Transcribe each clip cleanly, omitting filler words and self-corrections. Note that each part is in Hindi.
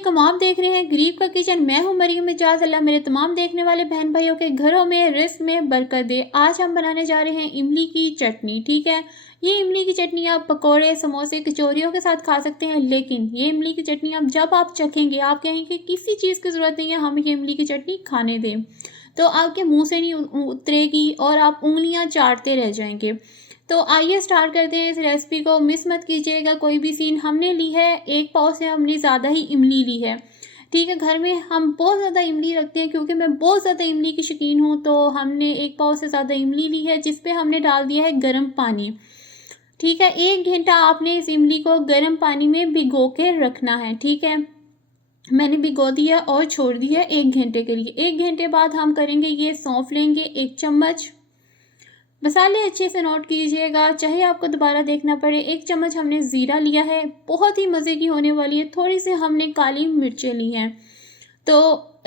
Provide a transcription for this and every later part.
अस्सलामुअलैकुम, आप देख रहे हैं गरीब का किचन। मैं हूं मरियम इजाज। अल्लाह मेरे तमाम देखने वाले बहन भाइयों के घरों में रिस्क में बरकत दे। आज हम बनाने जा रहे हैं इमली की चटनी। ठीक है, ये इमली की चटनी आप पकोड़े, समोसे, कचौरियों के साथ खा सकते हैं, लेकिन ये इमली की चटनी जब आप चखेंगे आप कहेंगे किसी चीज़ की ज़रूरत नहीं है, हम ये इमली की चटनी खाने दें। तो आपके मुँह से नहीं उतरेगी और आप उंगलियाँ चाटते रह जाएंगे। तो आइए स्टार्ट करते हैं इस रेसिपी को। मिस मत कीजिएगा कोई भी सीन। हमने ली है 1 पाव से हमने ज़्यादा ही इमली ली है। ठीक है, घर में हम बहुत ज़्यादा इमली रखते हैं क्योंकि मैं बहुत ज़्यादा इमली की शौकीन हूँ। तो हमने 1 पाव से ज़्यादा इमली ली है, जिस पे हमने डाल दिया है गर्म पानी। ठीक है, 1 घंटा आपने इस इमली को गर्म पानी में भिगो के रखना है। ठीक है, मैंने भिगो दिया और छोड़ दिया 1 घंटे के लिए। 1 घंटे बाद हम करेंगे ये सौंफ लेंगे 1 चम्मच। मसाले अच्छे से नोट कीजिएगा, चाहे आपको दोबारा देखना पड़े। 1 चम्मच हमने ज़ीरा लिया है, बहुत ही मज़े की होने वाली है। थोड़ी सी हमने काली मिर्चें ली हैं। तो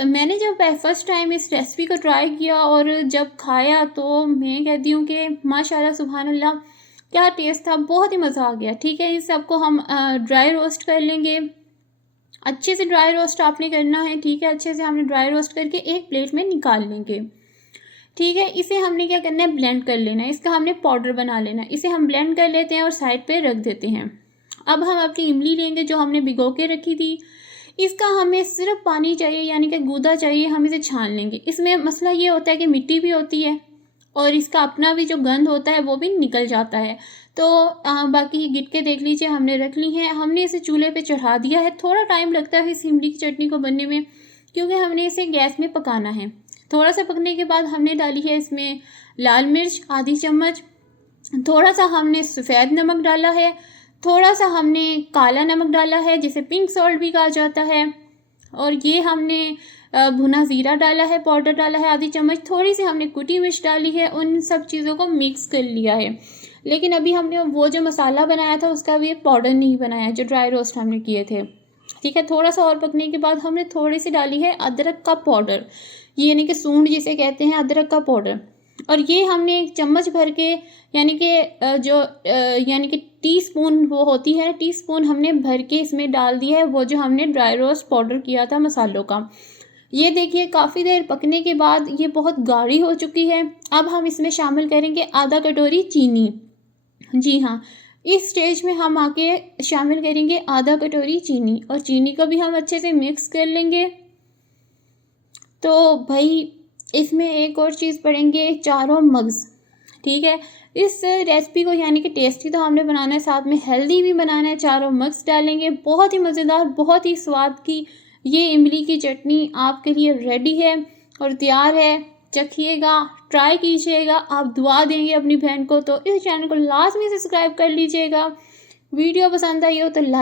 मैंने जब फर्स्ट टाइम इस रेसिपी को ट्राई किया और जब खाया तो मैं कहती हूँ कि माशाल्लाह सुभान अल्लाह, क्या टेस्ट था, बहुत ही मज़ा आ गया। ठीक है, इस सबको हम ड्राई रोस्ट कर लेंगे। अच्छे से ड्राई रोस्ट आपने करना है। ठीक है, अच्छे से हमने ड्राई रोस्ट करके एक प्लेट में निकाल लेंगे। ठीक है, इसे हमने क्या करना है, ब्लेंड कर लेना है। इसका हमने पाउडर बना लेना है। इसे हम ब्लेंड कर लेते हैं और साइड पे रख देते हैं। अब हम अपनी इमली लेंगे जो हमने भिगो के रखी थी। इसका हमें सिर्फ पानी चाहिए, यानी कि गूदा चाहिए। हम इसे छान लेंगे। इसमें मसला ये होता है कि मिट्टी भी होती है और इसका अपना भी जो गंध होता है वो भी निकल जाता है। तो बाकी गिट के देख लीजिए, हमने रख ली है। हमने इसे चूल्हे पे चढ़ा दिया है। थोड़ा टाइम लगता है इस इमली की चटनी को बनने में क्योंकि हमने इसे गैस में पकाना है। थोड़ा सा पकने के बाद हमने डाली है इसमें लाल मिर्च आधी चम्मच, थोड़ा सा हमने सफ़ेद नमक डाला है, थोड़ा सा हमने काला नमक डाला है जिसे पिंक सॉल्ट भी कहा जाता है, और ये हमने भुना ज़ीरा डाला है, पाउडर डाला है आधी चम्मच, थोड़ी सी हमने कुटी मिर्च डाली है। उन सब चीज़ों को मिक्स कर लिया है। लेकिन अभी हमने वो जो मसाला बनाया था उसका भी एक पाउडर नहीं बनाया जो ड्राई रोस्ट हमने किए थे। ठीक है, थोड़ा सा और पकने के बाद हमने थोड़ी सी डाली है अदरक का पाउडर, ये यानी कि सूंड जिसे कहते हैं, अदरक का पाउडर। और ये हमने 1 चम्मच भर के, यानी कि टीस्पून वो होती है, टीस्पून हमने भर के इसमें डाल दिया है वो जो हमने ड्राई रोस्ट पाउडर किया था मसालों का। ये देखिए काफ़ी देर पकने के बाद ये बहुत गाढ़ी हो चुकी है। अब हम इसमें शामिल करेंगे आधा कटोरी चीनी। जी हाँ, इस स्टेज में हम आके शामिल करेंगे आधा कटोरी चीनी, और चीनी को भी हम अच्छे से मिक्स कर लेंगे। तो भाई इसमें एक और चीज़ पड़ेंगे, चारों मग्ज़। ठीक है, इस रेसिपी को यानी कि टेस्टी तो हमने बनाना है, साथ में हेल्दी भी बनाना है। चारों मग्ज़ डालेंगे। बहुत ही मज़ेदार, बहुत ही स्वाद की ये इमली की चटनी आपके लिए रेडी है और तैयार है। चखिएगा, ट्राई कीजिएगा, आप दुआ देंगे अपनी बहन को। तो इस चैनल को लाजमी सब्सक्राइब कर लीजिएगा। वीडियो पसंद आई हो तो लाइक